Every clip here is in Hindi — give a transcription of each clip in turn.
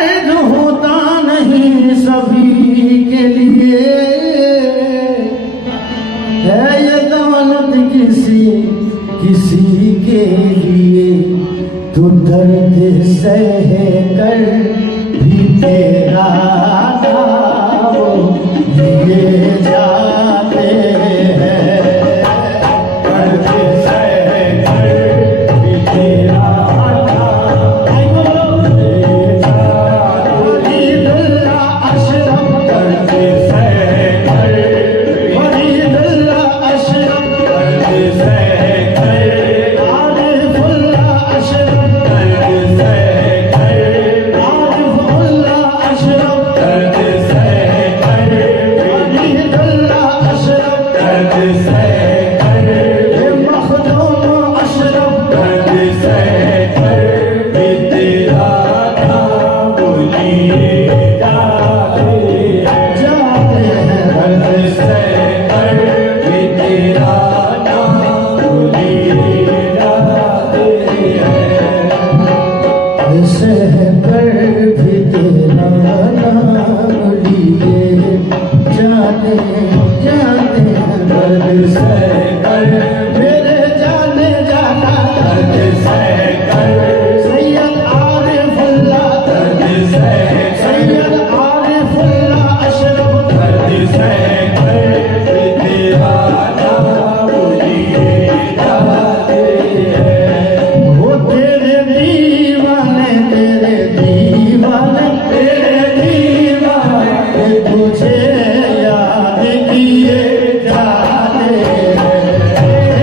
फर्ज होता नहीं सभी के लिए, है ये दौलत किसी किसी के लिए, तो दर्द सह कर भी तेरा नाम लिए जाते हैं, दर्द सह कर भी तेरा तुझे याद किए जाते हैं।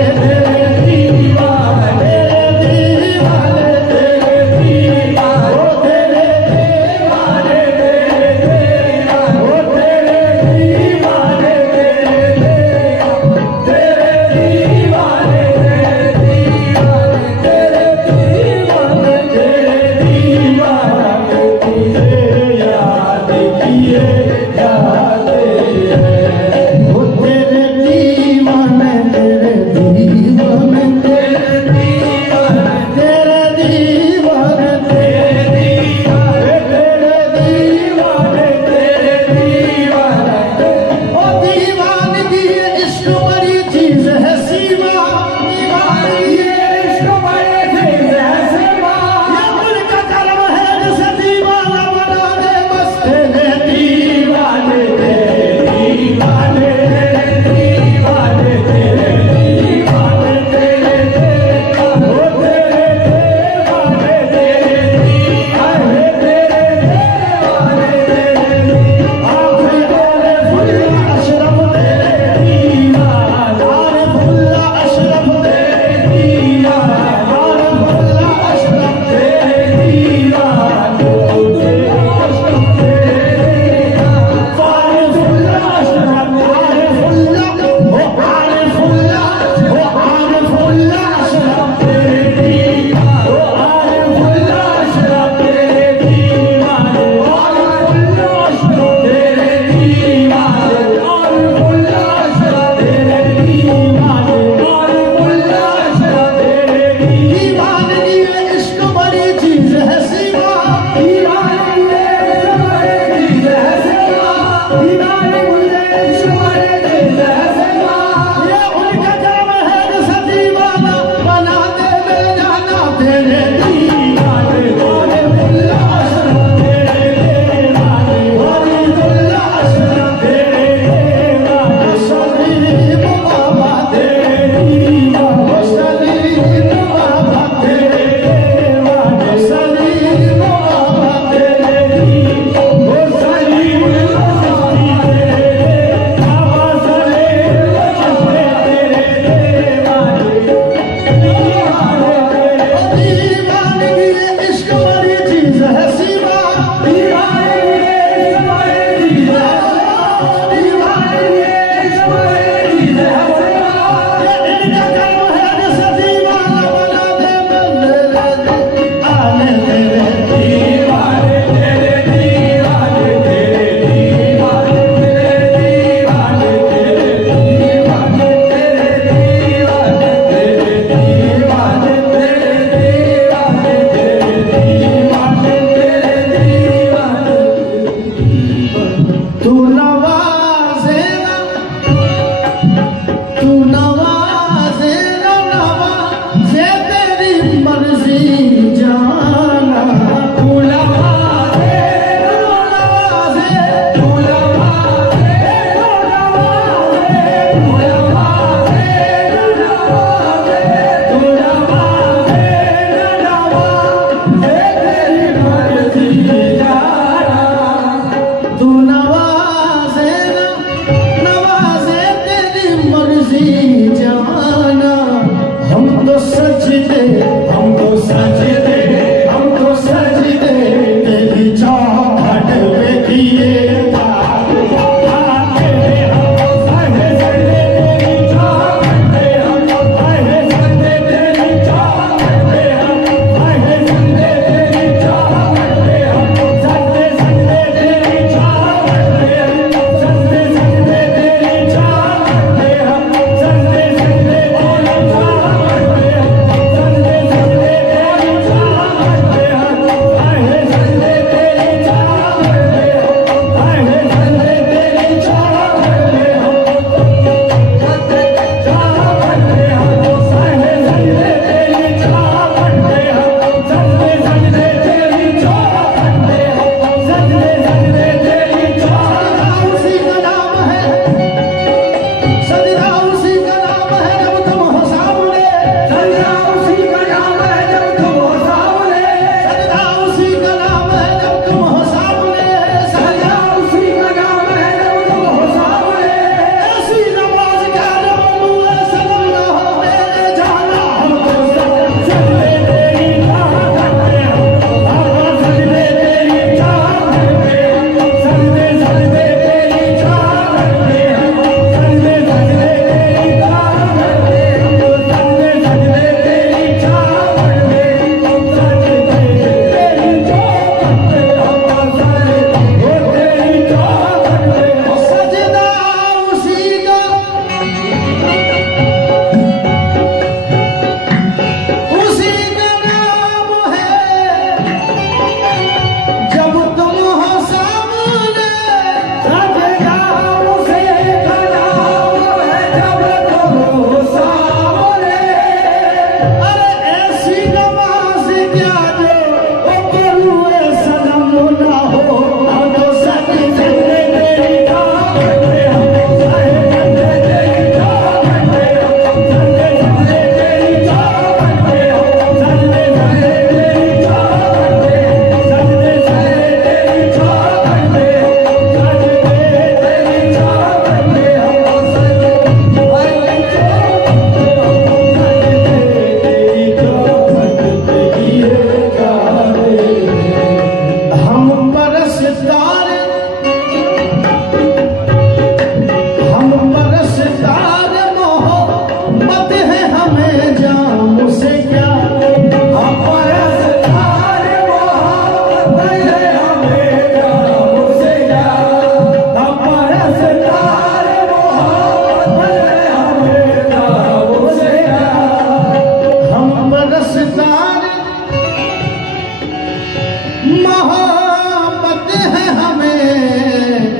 मोहब्बत है हमें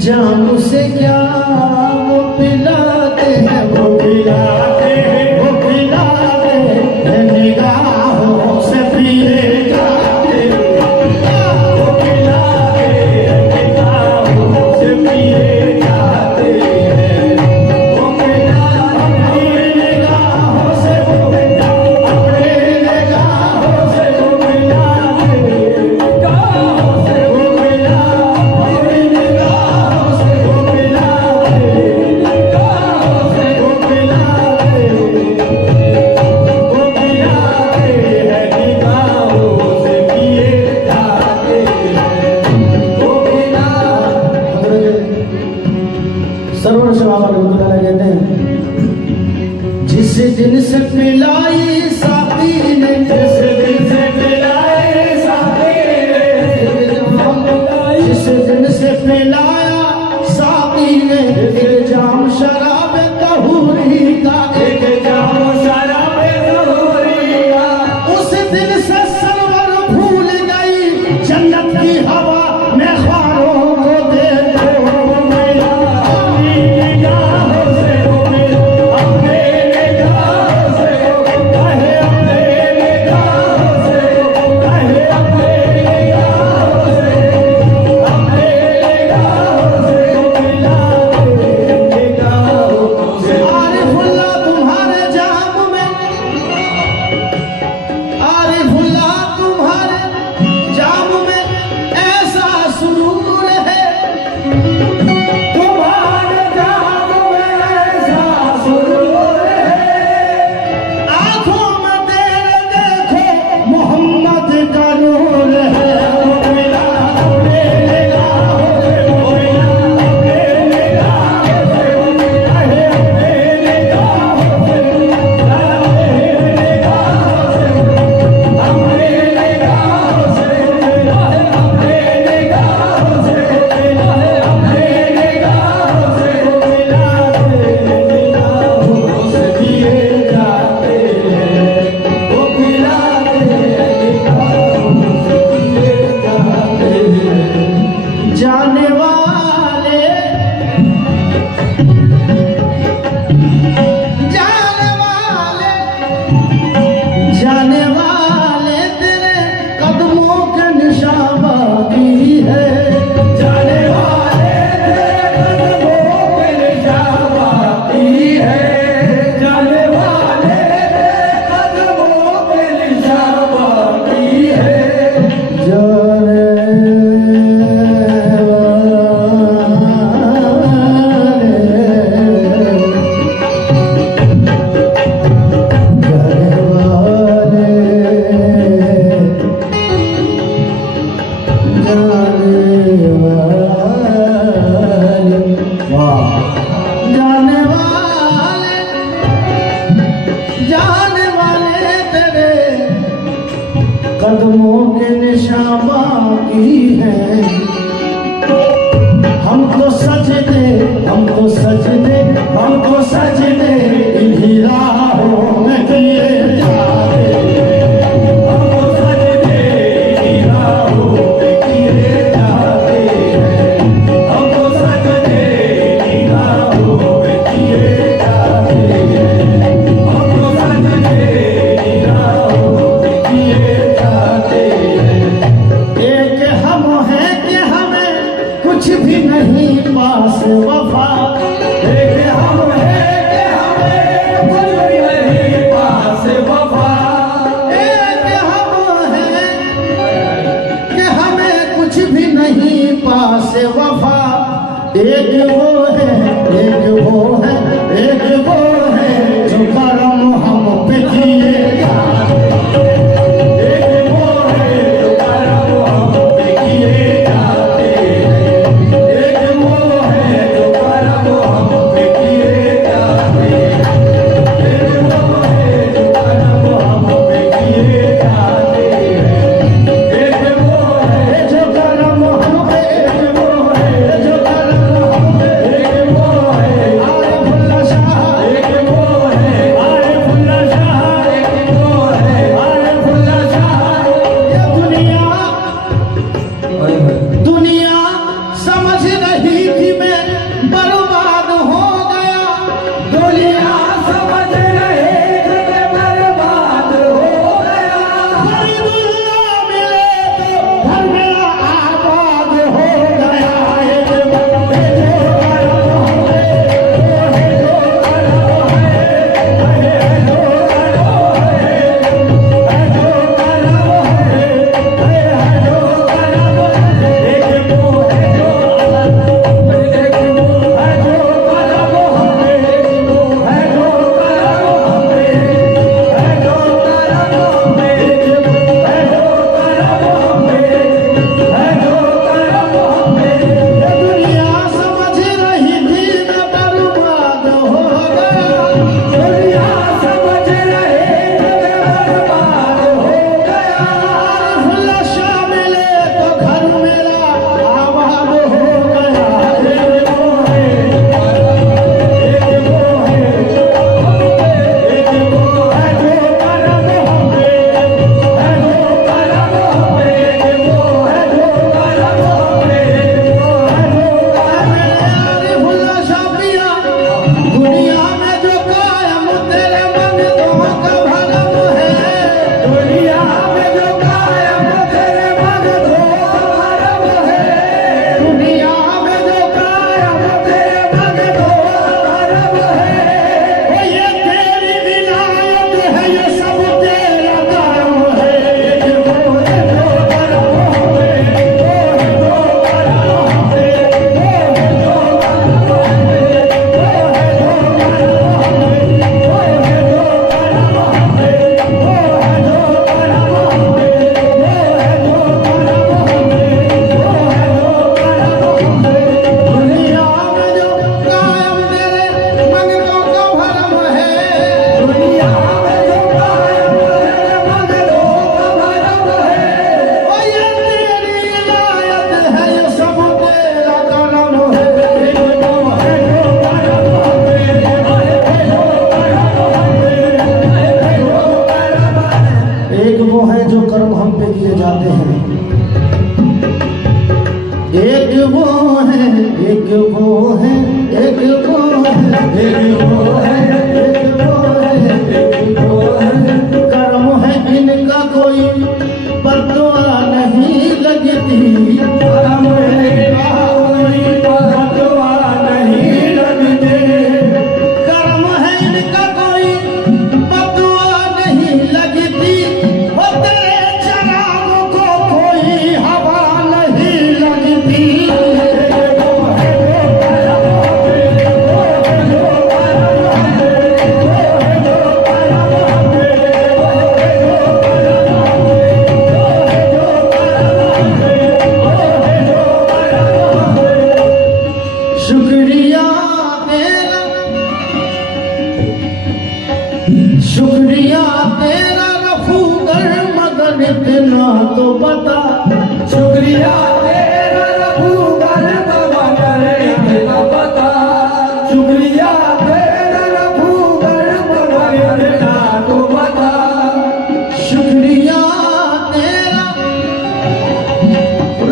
जाम से क्या वो पिलाते हैं, वो पिलाते हैं, वो पिलाते हैं निगाहों से पिए जाते हैं, वो पिलाते हैं निगाहों से पिए जाते हैं, वो पिलाते हैं निगाहों से, अपने निगाहों से वो पिलाते हैं, निगाहों से वो पिलाते हैं, निगाहों से वो पिलाते हैं, निगाहों से वो पिलाते हैं, वो पिलाते हैं निगाहों से पिए जाते हैं, वो पिलाते। सरवर शबाब कहते हैं जिस दिन से पिलाई साथी ने, जिस दिन से पिलाई साथी ने, जिस दिन से पिलाया साथी ने एक जाम शराब तहूरी का, एक जाम शराब तहूरी का, उस दिन से सरवर भूल गई जन्नत की हवा में ख्वारों को दे दो मैया, अपनी निगाहों से वो मिला, अपने निगाहों से वो कहे, अपने निगाहों से वो कहे, अपने निगाहों से, अपने निगाहों से वो मिला दे निगाहों से। आरिफुल्लाह तुम्हारे जाम में, आरिफुल्लाह तुम्हारे जाम में ऐसा सुरूर है, तुम्हारे जाम में ऐसा सुरूर है, आंखों में तेरे देखो मोहम्मद का नूर है, वो मिला अपने निगाहों से, वो मिला अपने निगाहों से, वो कहे अपने निगाहों से, अपने निगाहों से, अपने निगाहों से, अपने निगाहों से, अपने निगाहों से वो मिलाते हैं, निगाहों से पिए जाते हैं, वो पिलाते हैं निगाहों से पिए जाते हैं। जाने वाले, जाने वाले, जाने वाले तेरे कदमों के निशान बाकी है, जाने वाले तेरे कदमों के निशान बाकी है, जाने वाले तेरे कदमों के निशान बाकी है, जाने जाने वाले, जाने वाले तेरे कदमों के निशान बाकी हैं, हम तो सजदे, हम तो सजदे, हम तो सजदे इन्हीं राहों में किए जाते हैं, हम तो सजदे इन्हीं राहों में किए जाते हैं, हम तो सजदे इन्हीं राहों में किए जाते हैं, हम तो सजदे इन्हीं राहों में किए जाते हैं। एक हम हैं कि हमें कुछ भी नहीं पास वफा, एक हम हैं कि हमें कुछ भी नहीं पास वफा, एक हम हैं कि हमें कुछ भी नहीं पास वफा, एक वो है, एक वो है, एक वो है जो करम हम पे किए जाते हैं, एक वो है जो करम हम पे किए जाते हैं, एक वो है जो करम हम पे किए जाते हैं, एक वो है जो करम हम पे किए जाते हैं, एक वो है जो करम हम पे, एक वो है जो करम हम पे, एक वो है दुनिया समझ रही थी मैं बर्बाद हो गया। दुनिया समझ रहे थे कि बर्बाद हो गया। फरीदुल्लाह मिले तो घर मेरा आबाद हो गया। एक बंदे जो करम है, दुनिया समझ रही थी मैं बर्बाद हो गया। दुनिया समझ रहे थे कि बर्बाद हो गया। नशा मिले तो घर मेरा आबाद हो गया। नशा पिया दुनिया में जो कायम तेरे मंगतों का भरम है। दुनिया में जो कायम तेरे मंगतों का भरम है। दुनिया में जो कायम तेरे मंगतों का भरम है। वो ये तेरी विलायत है, ये सब तेरा करम है। दुनिया में जो कायम तेरे मंगतों का भरम है। दुनिया में जो कायम तेरे मंगतों का भरम है। वो ये तेरी विलायत है, ये सब तेरा करम है। एक वो है जो कर्म हम पे किए जाते हैं, एक वो है, एक वो है, एक वो है, एक वो है, एक वो है, एक वो है। कर्म है इनका कोई बददुआ नहीं लगती। कर्म इनका कोई बददुआ नहीं लगती। कर्म है इनका कोई बददुआ नहीं लगती। वो तेरे चरागों को कोई हवा नहीं लगती। शुक्रिया तेरा, शुक्रिया तेरा रफूगर मगर इतना तो बता। शुक्रिया तेरा रघुवर मगर इतना बता। शुक्रिया तेरा रघुवर मगर इतना तो बता। शुक्रिया तेरा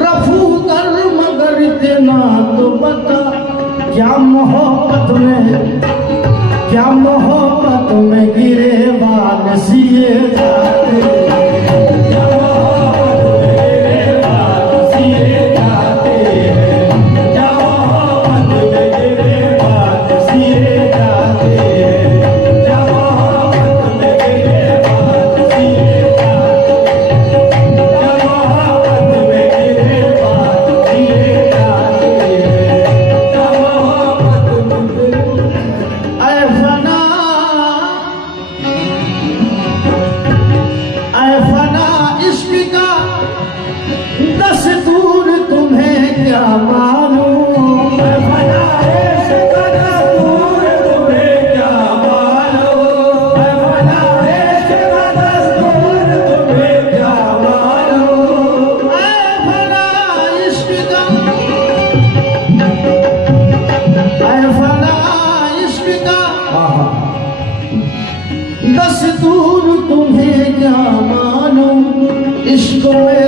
रफूगर मगर इतना तो बता। क्या मोहब्बत में, क्या मोहब्बत में गिरे बाल सिए जाते। क्या मोहब्बत मेरे बाल सिए जाते हैं। क्या मोहब्बत मेरे बाल सिए जाते हैं। क्या मोहब्बत मेरे बाल सिए जाते हैं। क्या मोहब्बत मेरे बाल सिए जाते हैं। क्या मोहब्बत ऐ फना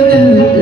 दिल